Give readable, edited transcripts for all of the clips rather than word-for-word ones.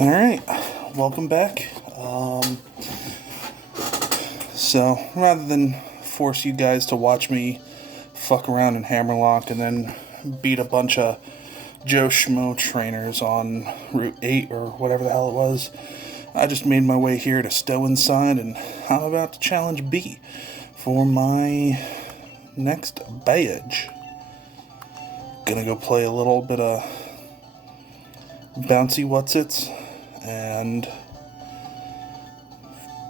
Alright, welcome back. So, rather than force you guys to watch me fuck around in Hammerlock and then beat a bunch of Joe Schmo trainers on Route 8 or whatever the hell it was, I just made my way here to Stow Inside, and I'm about to challenge B for my next badge. Gonna go play a little bit of bouncy whatsits and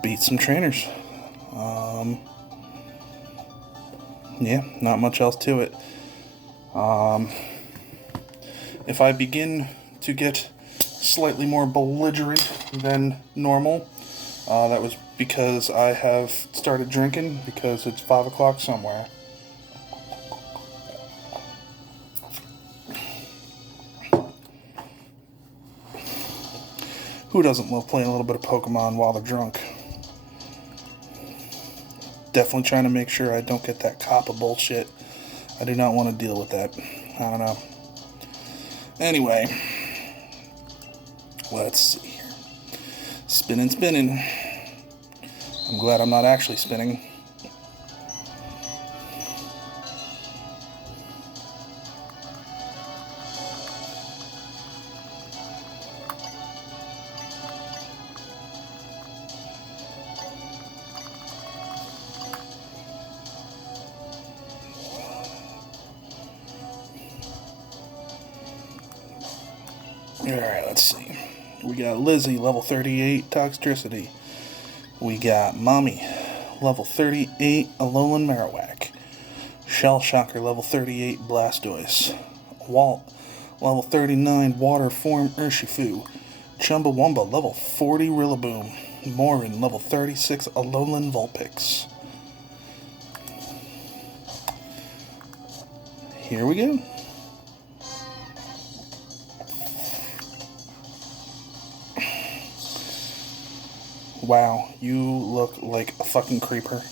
beat some trainers. Yeah, not much else to it. If I begin to get slightly more belligerent than normal, that was because I have started drinking, because it's 5 o'clock somewhere. Who doesn't love playing a little bit of Pokemon while they're drunk? Definitely trying to make sure I don't get that Kappa bullshit. I do not want to deal with that. I don't know. Anyway, let's see here. Spinning. I'm glad I'm not actually spinning. Alright, let's see. We got Lizzie, level 38, Toxtricity. We got Mommy, level 38, Alolan Marowak. Shell Shocker, level 38, Blastoise. Walt, level 39, Water Form Urshifu. Chumbawamba, level 40, Rillaboom. Morin, level 36, Alolan Vulpix. Here we go. Wow, you look like a fucking creeper.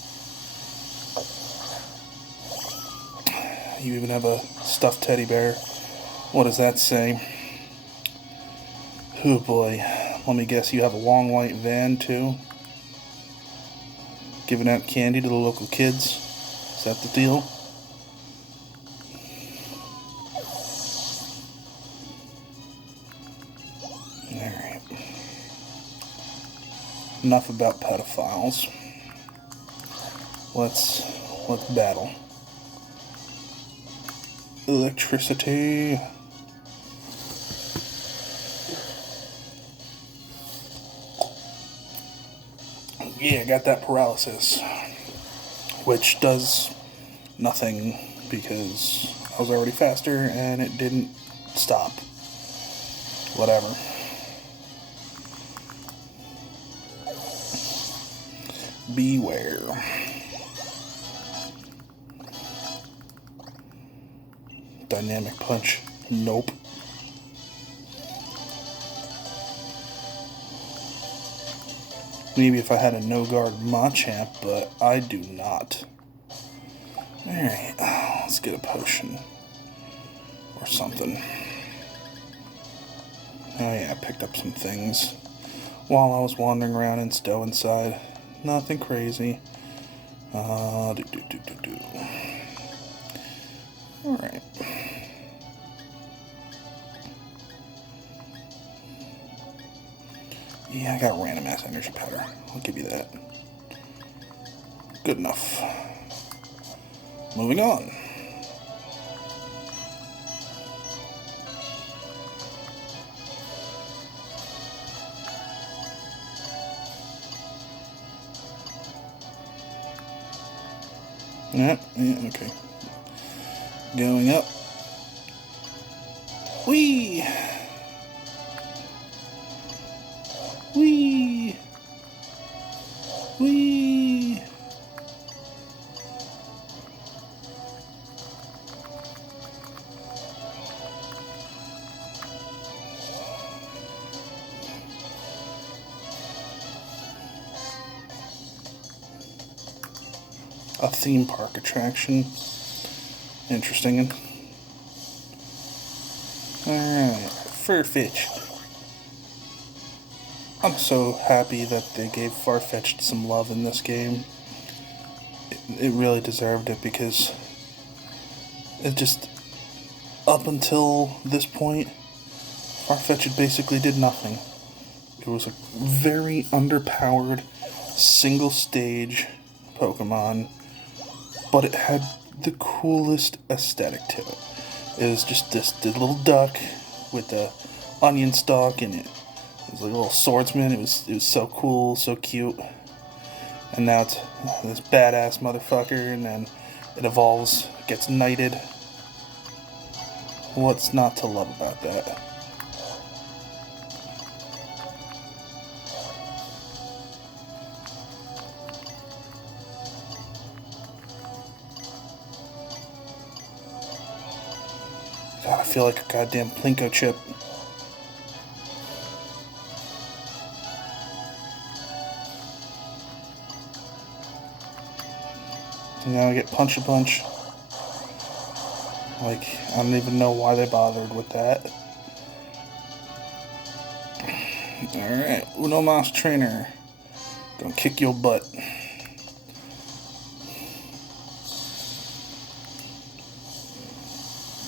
You even have a stuffed teddy bear. What does that say? Oh boy. Let me guess, you have a long white van too? Giving out candy to the local kids? Is that the deal? Alright. Enough about pedophiles. Let's battle. Electricity. Yeah, got that paralysis, which does nothing because I was already faster and it didn't stop. Whatever. Beware. Dynamic punch. Nope. Maybe if I had a no-guard Machamp, but I do not. Alright, let's get a potion. Or something. Oh yeah, I picked up some things while I was wandering around in Stow Inside. Nothing crazy. Alright. Yeah, I got random ass energy powder. I'll give you that. Good enough. Moving on. Yeah, okay. Going up. Whee! Whee! Whee! A theme park attraction. Interesting. Alright, Furfitch. I'm so happy that they gave Farfetch'd some love in this game. It really deserved it, because it just, up until this point, Farfetch'd basically did nothing. It was a very underpowered, single stage Pokemon, but it had the coolest aesthetic to it. It was just this little duck with the onion stalk in it. It was like a little swordsman. It was so cool, so cute. And now it's this badass motherfucker, and then it evolves, gets knighted. What's not to love about that? God, I feel like a goddamn Plinko chip. And now I get Punch-a-Punch. Like, I don't even know why they bothered with that. Alright, Uno Mas Trainer. Gonna kick your butt.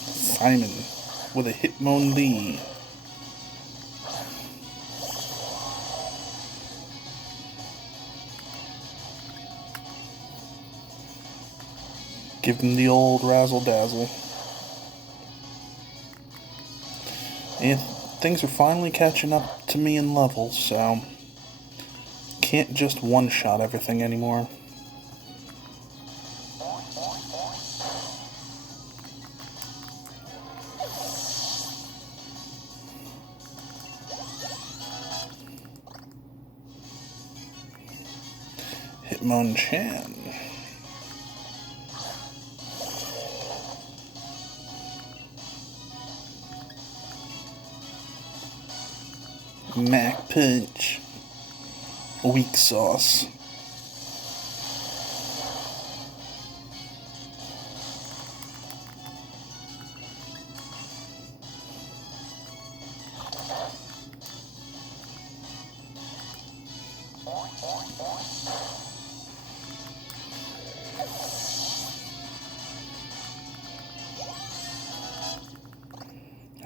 Simon with a Hitmonlee. Give him the old razzle dazzle. And things are finally catching up to me in levels, so can't just one-shot everything anymore. Hitmonchan. Mac Punch. Weak sauce.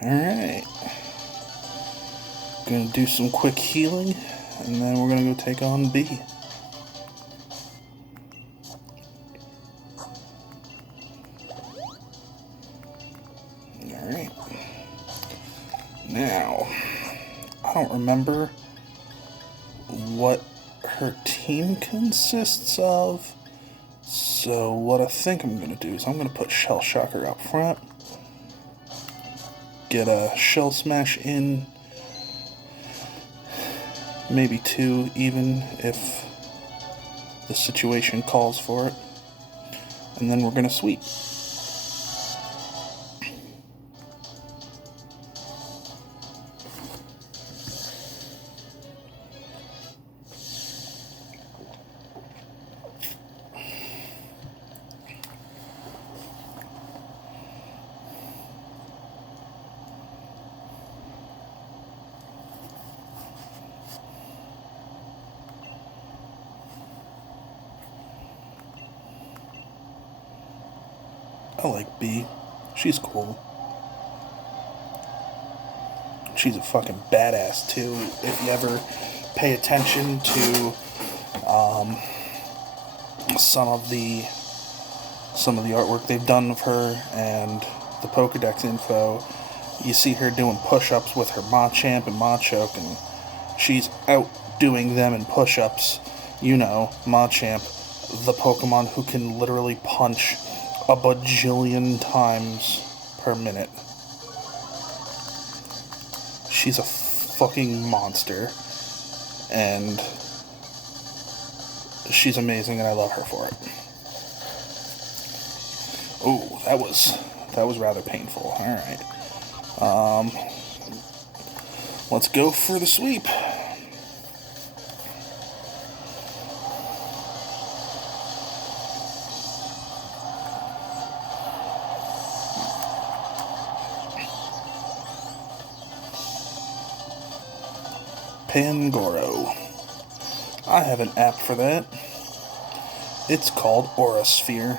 Alright. Gonna do some quick healing, and then we're gonna go take on B. Alright. Now, I don't remember what her team consists of, so what I think I'm gonna do is I'm gonna put Shell Shocker up front, get a Shell Smash in, maybe 2 even if the situation calls for it, and then we're gonna sweep. I like B. She's cool. She's a fucking badass too. If you ever pay attention to some of the artwork they've done of her and the Pokedex info, you see her doing push-ups with her Machamp and Machoke, and she's outdoing them in push-ups. You know, Machamp, the Pokemon who can literally punch a bajillion times per minute. She's a fucking monster, and she's amazing, and I love her for it. Oh, that was rather painful. All right, let's go for the sweep. Pangoro. I have an app for that. It's called Aura Sphere.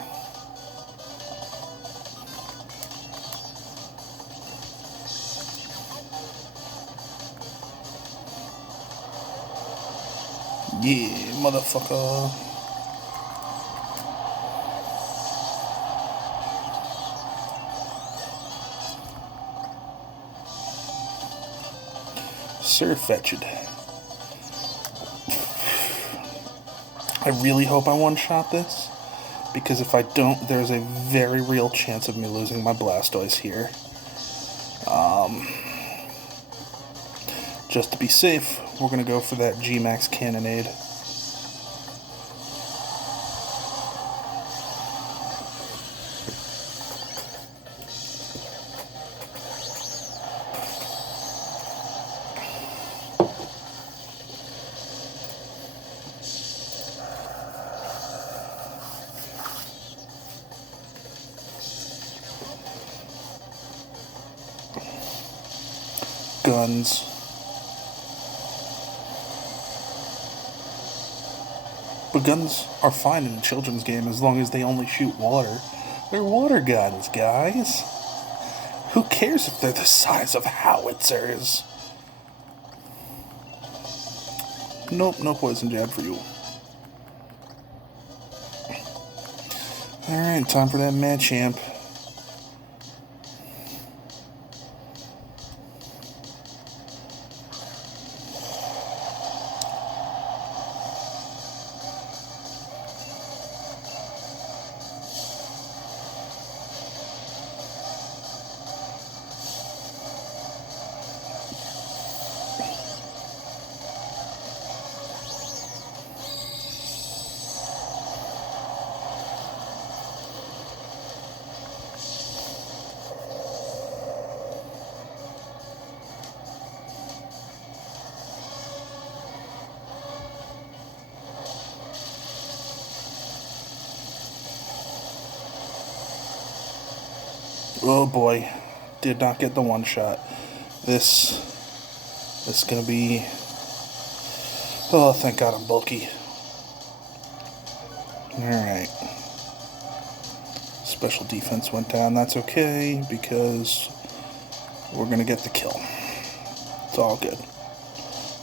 Yeah, motherfucker. Surfetched. I really hope I one-shot this, because if I don't, there's a very real chance of me losing my Blastoise here. Just to be safe, we're going to go for that G-Max Cannonade. Guns. But guns are fine in a children's game as long as they only shoot water. They're water guns, guys. Who cares if they're the size of howitzers? Nope, no poison jab for you. Alright, time for that Machamp. Oh boy, did not get the one shot. This is gonna be... Oh, thank God I'm bulky. Alright. Special defense went down. That's okay, because we're gonna get the kill. It's all good.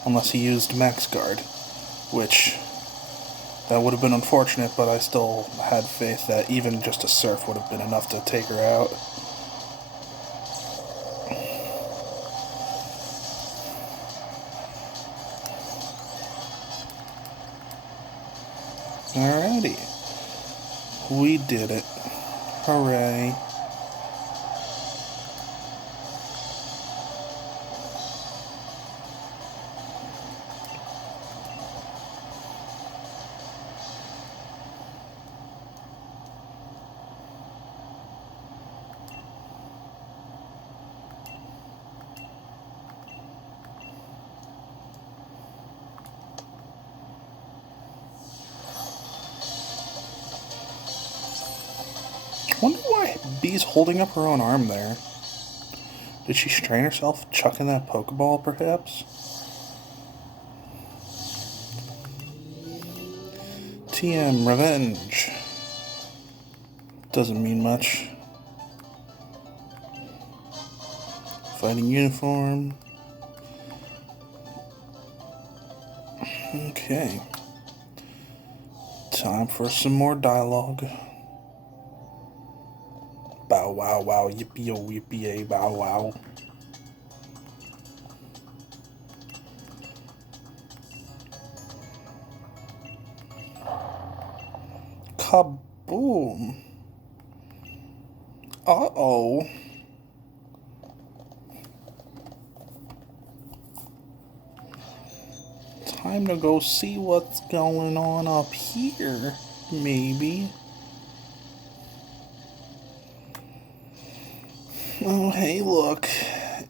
Unless he used Max Guard, which... that would have been unfortunate, but I still had faith that even just a Surf would have been enough to take her out. Alrighty. We did it. Hooray. I wonder why Bee's holding up her own arm there. Did she strain herself chucking that Pokeball, perhaps? TM Revenge. Doesn't mean much. Fighting uniform. Okay. Time for some more dialogue. Bow wow wow, yippee oh yippee yay, bow wow. Kaboom. Uh-oh. Time to go see what's going on up here, maybe. Oh, hey, look.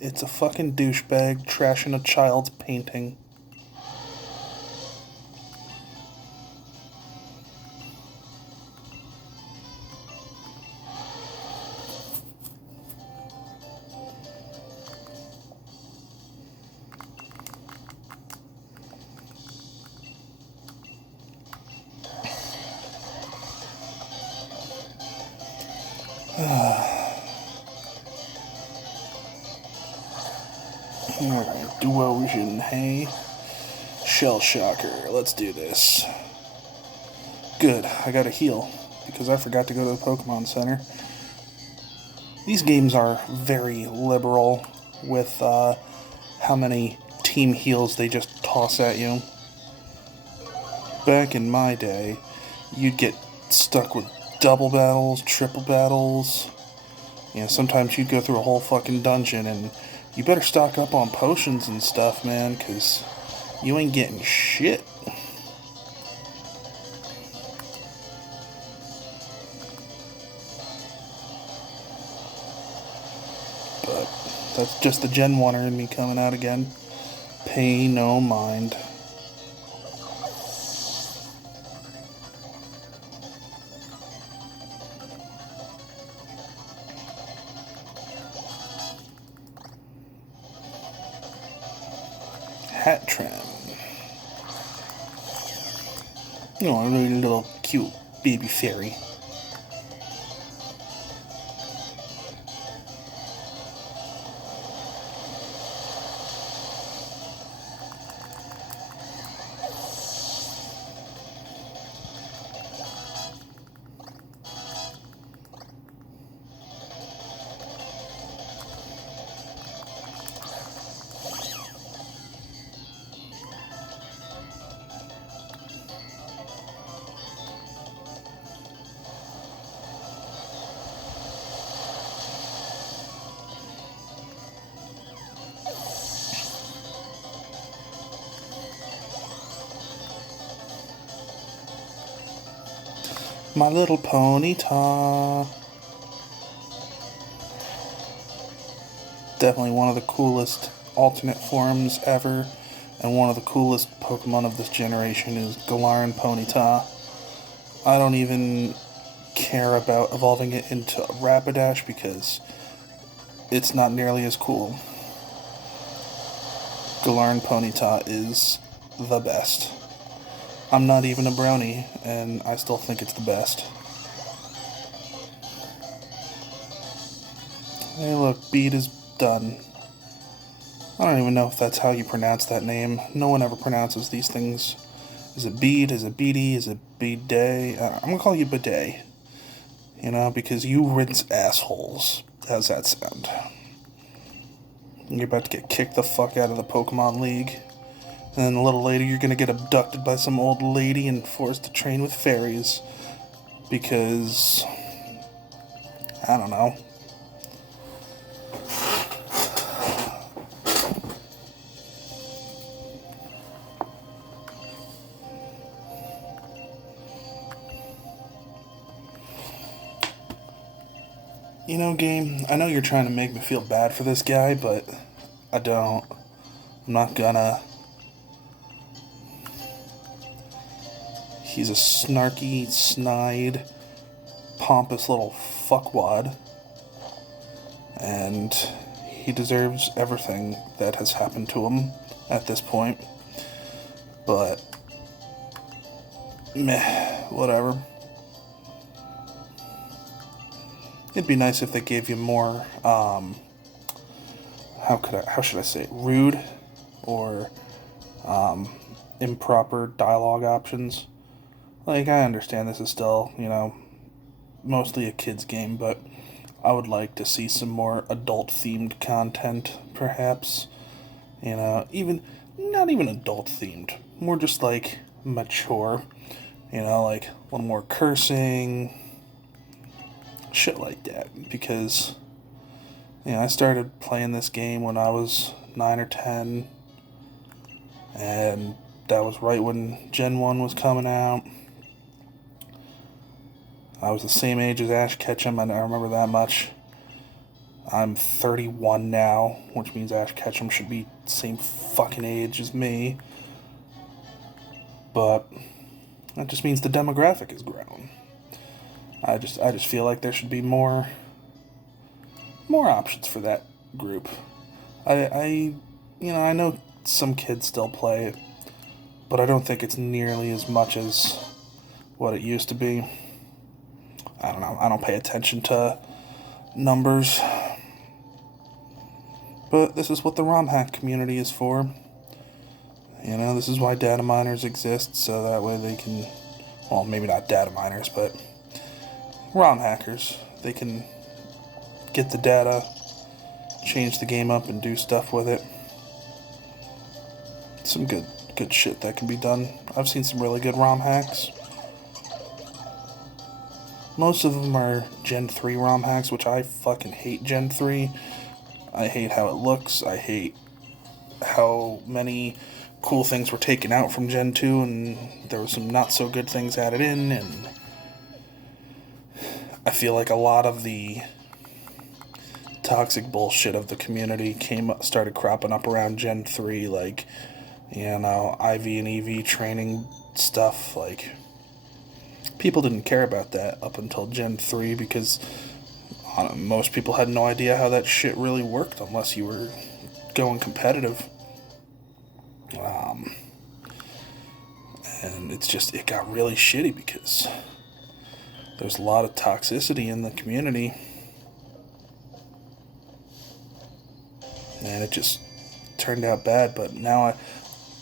It's a fucking douchebag trashing a child's painting. Alright, Duosion, hey. Shell Shocker, let's do this. Good, I gotta heal, because I forgot to go to the Pokemon Center. These games are very liberal with how many team heals they just toss at you. Back in my day, you'd get stuck with double battles, triple battles. You know, sometimes you'd go through a whole fucking dungeon, and you better stock up on potions and stuff, man, because you ain't getting shit. But that's just the Gen 1er in me coming out again. Pay no mind. Hat trim. Oh, a really little cute baby fairy. My Little Ponyta. Definitely one of the coolest alternate forms ever, and one of the coolest Pokemon of this generation is Galarian Ponyta. I don't even care about evolving it into Rapidash because it's not nearly as cool. Galarian Ponyta is the best. I'm not even a brownie, and I still think it's the best. Hey look, Bead is done. I don't even know if that's how you pronounce that name. No one ever pronounces these things. Is it Bead? Is it Beady? Is it Bidet? I'm gonna call you Bidet. You know, because you rinse assholes. How's that sound? You're about to get kicked the fuck out of the Pokemon League. And then a little later, you're gonna get abducted by some old lady and forced to train with fairies. Because, I don't know. You know, game, I know you're trying to make me feel bad for this guy, but I don't. I'm not gonna. He's a snarky, snide, pompous little fuckwad. And he deserves everything that has happened to him at this point. But, meh, whatever. It'd be nice if they gave you more, how should I say it, rude or improper dialogue options. Like, I understand this is still, you know, mostly a kid's game, but I would like to see some more adult-themed content, perhaps. You know, not even adult-themed, more just, like, mature. You know, like, a little more cursing, shit like that, because, you know, I started playing this game when I was 9 or 10, and that was right when Gen 1 was coming out. I was the same age as Ash Ketchum, I remember that much. I'm 31 now, which means Ash Ketchum should be the same fucking age as me. But that just means the demographic has grown. I just feel like there should be more options for that group. I know some kids still play it, but I don't think it's nearly as much as what it used to be. I don't know. I don't pay attention to numbers. But this is what the ROM hack community is for. You know, this is why data miners exist, so that way they can, well, maybe not data miners, but ROM hackers. They can get the data, change the game up, and do stuff with it. Some good shit that can be done. I've seen some really good ROM hacks. Most of them are Gen 3 ROM hacks, which I fucking hate Gen 3. I hate how it looks. I hate how many cool things were taken out from Gen 2, and there were some not so good things added in, and I feel like a lot of the toxic bullshit of the community started cropping up around Gen 3, like, you know, IV and EV training stuff. Like, people didn't care about that up until Gen 3 because most people had no idea how that shit really worked unless you were going competitive. And it got really shitty because there's a lot of toxicity in the community. And it just turned out bad. But now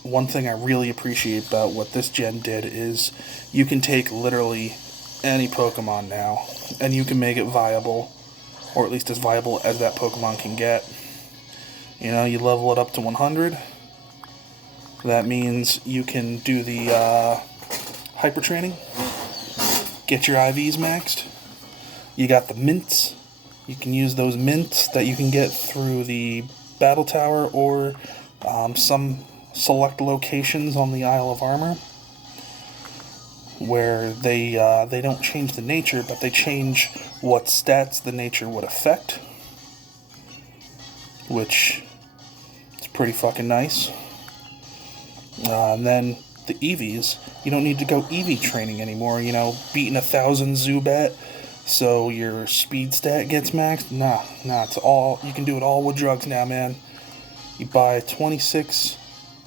one thing I really appreciate about what this gen did is you can take literally any Pokemon now and you can make it viable, or at least as viable as that Pokemon can get. You know, you level it up to 100. That means you can do the hyper training, get your IVs maxed. You got the mints. You can use those mints that you can get through the battle tower or some select locations on the Isle of Armor, where they don't change the nature, but they change what stats the nature would affect, which is pretty fucking nice. And then the EVs, you don't need to go EV training anymore, you know, beating 1,000 Zubat so your speed stat gets maxed. Nah, it's all, you can do it all with drugs now, man. You buy 26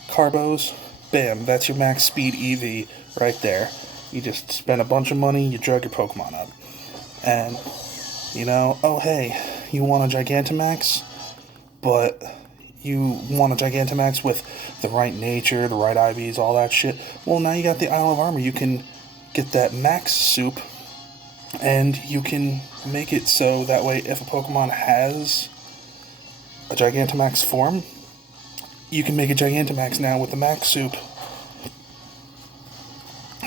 Carbos, bam, that's your max speed EV right there. You just spend a bunch of money, you drug your Pokemon up. And, you know, oh hey, you want a Gigantamax, but you want a Gigantamax with the right nature, the right IVs, all that shit. Well, now you got the Isle of Armor. You can get that max soup, and you can make it so that way if a Pokemon has a Gigantamax form, you can make a Gigantamax now with the max soup.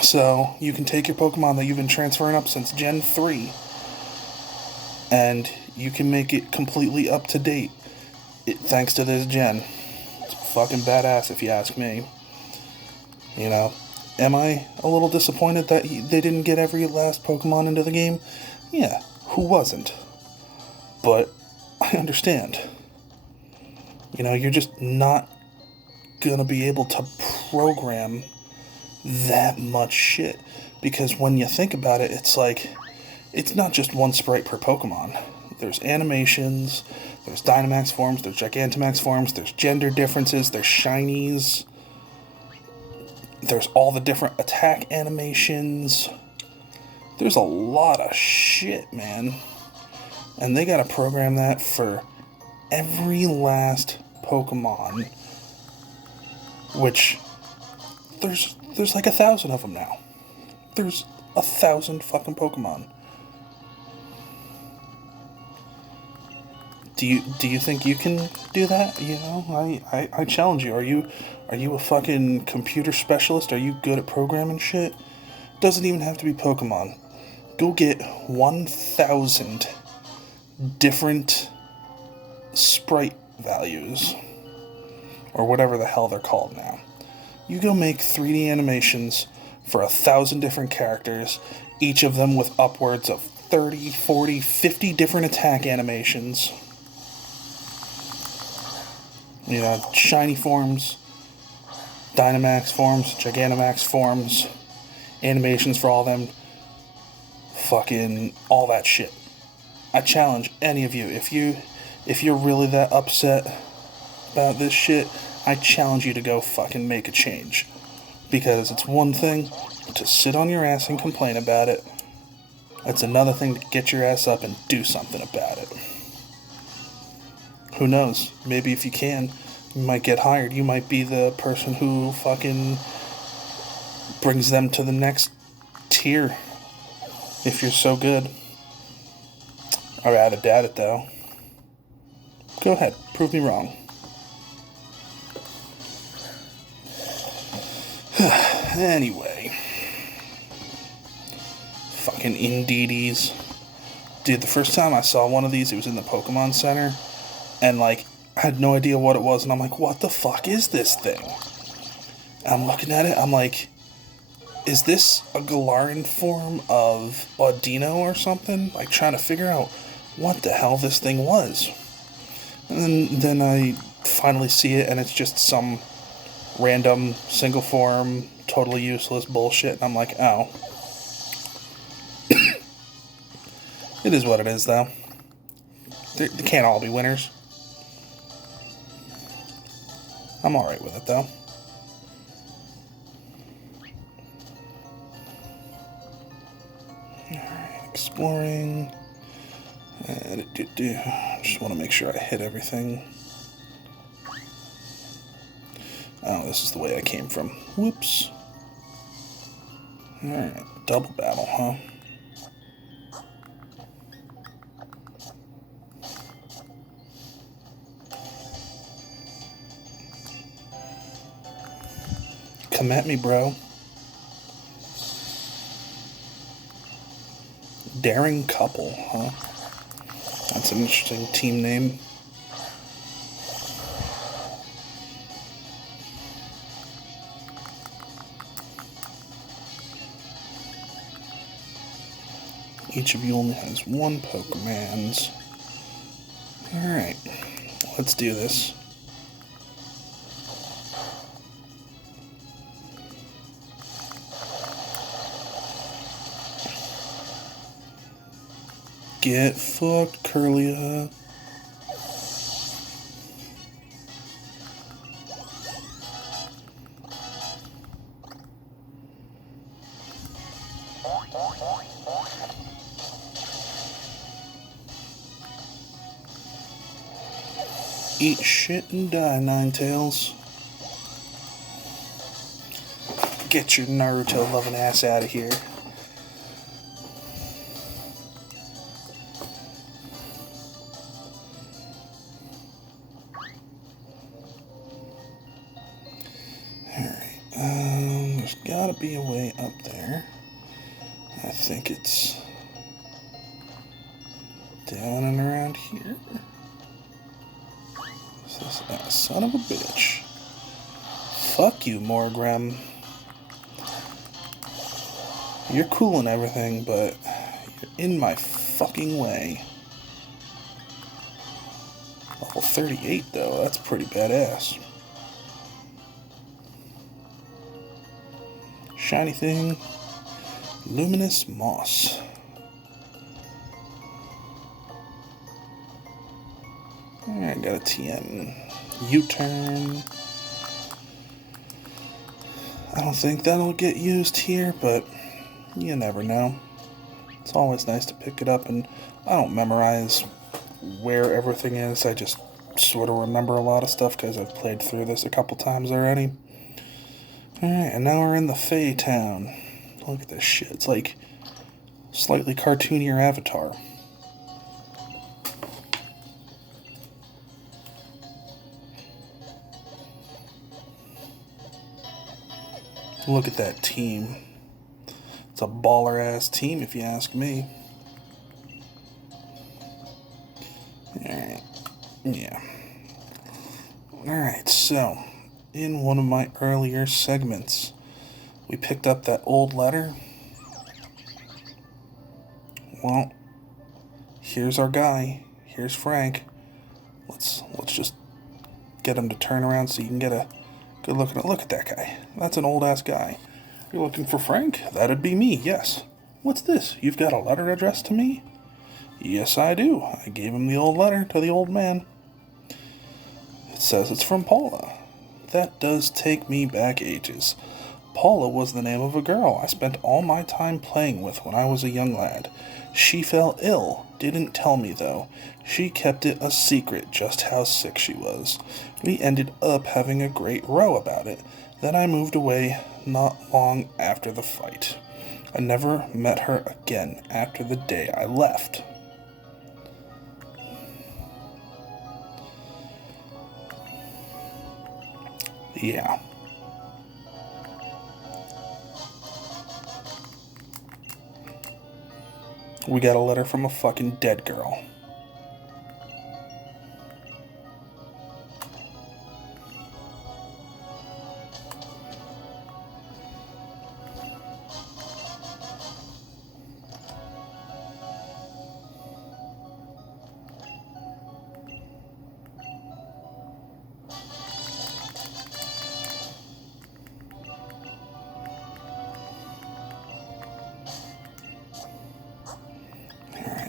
So you can take your Pokemon that you've been transferring up since Gen 3, and you can make it completely up to date. Thanks to this gen. It's fucking badass if you ask me. You know, am I a little disappointed that they didn't get every last Pokemon into the game? Yeah, who wasn't? But I understand. You know, you're just not gonna be able to program that much shit. Because when you think about it, it's like, it's not just one sprite per Pokemon. There's animations, there's Dynamax forms, there's Gigantamax forms, there's gender differences, there's Shinies, there's all the different attack animations. There's a lot of shit, man. And they gotta program that for every last Pokemon, which there's like 1,000 of them now. There's 1,000 fucking Pokemon. Do you think you can do that? You know, I challenge you. Are you a fucking computer specialist? Are you good at programming shit? Doesn't even have to be Pokemon. Go get 1,000 different sprite values, or whatever the hell they're called now. You go make 3D animations for 1,000 different characters, each of them with upwards of 30, 40, 50 different attack animations. You know, shiny forms, Dynamax forms, Gigantamax forms, animations for all of them, fucking all that shit. I challenge any of you, if you're really that upset about this shit, I challenge you to go fucking make a change. Because it's one thing to sit on your ass and complain about it, It's another thing to get your ass up and do something about it. Who knows? Maybe if you can, you might get hired. You might be the person who fucking brings them to the next tier. If you're so good. I'd rather doubt it, though. Go ahead. Prove me wrong. Anyway. Fucking Indeedies. Dude, the first time I saw one of these, it was in the Pokemon Center. And, like, I had no idea what it was. And I'm like, what the fuck is this thing? And I'm looking at it. I'm like, is this a Galarian form of Audino or something? Like, trying to figure out what the hell this thing was. And then I finally see it, and it's just some random single form, totally useless bullshit. And I'm like, oh. It is what it is, though. They can't all be winners. I'm alright with it, though. Alright, exploring. Just want to make sure I hit everything. Oh, this is the way I came from. Whoops. Alright, double battle, huh? Come at me, bro. Daring Couple, huh? That's an interesting team name. Each of you only has one Pokemons. Alright, let's do this. Get fucked, Curlia. Eat shit and die, Ninetales. Get your Naruto loving ass out of here. There's gotta be a way up there. I think it's down and around here. Son of a bitch. Fuck you, Morgrem. You're cool and everything, but you're in my fucking way. Level 38, though. That's pretty badass. Shiny thing. Luminous Moss. Alright, got a TM. U-turn. I don't think that'll get used here, but you never know. It's always nice to pick it up, and I don't memorize where everything is. I just sort of remember a lot of stuff because I've played through this a couple times already. Alright, and now we're in the Fey Town. Look at this shit. It's like slightly cartoonier Avatar. Look at that team. It's a baller-ass team, if you ask me. Alright. Yeah. Alright, so in one of my earlier segments, we picked up that old letter. Well, here's our guy. Here's Frank. Let's just get him to turn around so you can get a good look at it. Look at that guy. That's an old-ass guy. You're looking for Frank? That'd be me, yes. What's this? You've got a letter addressed to me? Yes, I do. I gave him the old letter to the old man. It says it's from Paula. That does take me back ages. Paula was the name of a girl I spent all my time playing with when I was a young lad. She fell ill, didn't tell me though. She kept it a secret just how sick she was. We ended up having a great row about it. Then I moved away not long after the fight. I never met her again after the day I left. Yeah. We got a letter from a fucking dead girl.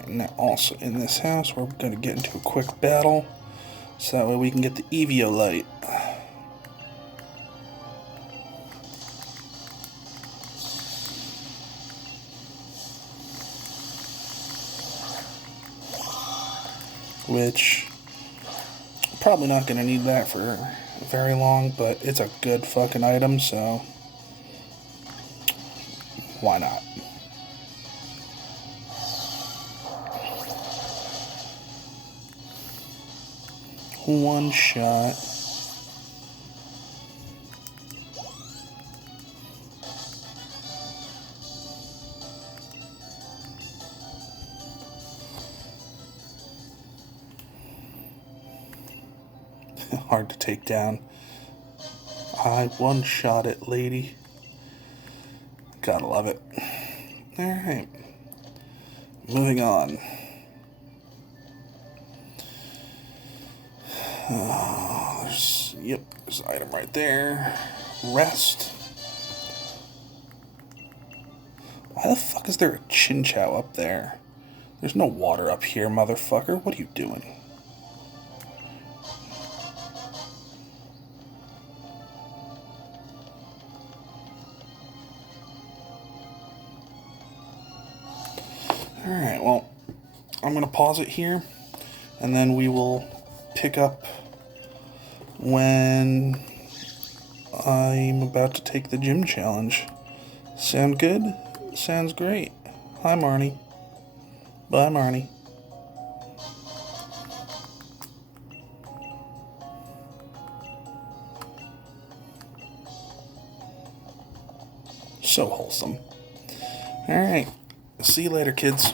Now also in this house we're going to get into a quick battle so that way we can get the Eviolite. Which probably not going to need that for very long, but it's a good fucking item, so why not? One shot. Hard to take down. I one-shot it, lady. Gotta love it. Alright. Moving on. There's an item right there. Rest. Why the fuck is there a Chinchou up there? There's no water up here, motherfucker. What are you doing? Alright, well, I'm going to pause it here, and then we will pick up when I'm about to take the gym challenge. Sound good? Sounds great. Hi, Marnie. Bye, Marnie. So wholesome. Alright. See you later, kids.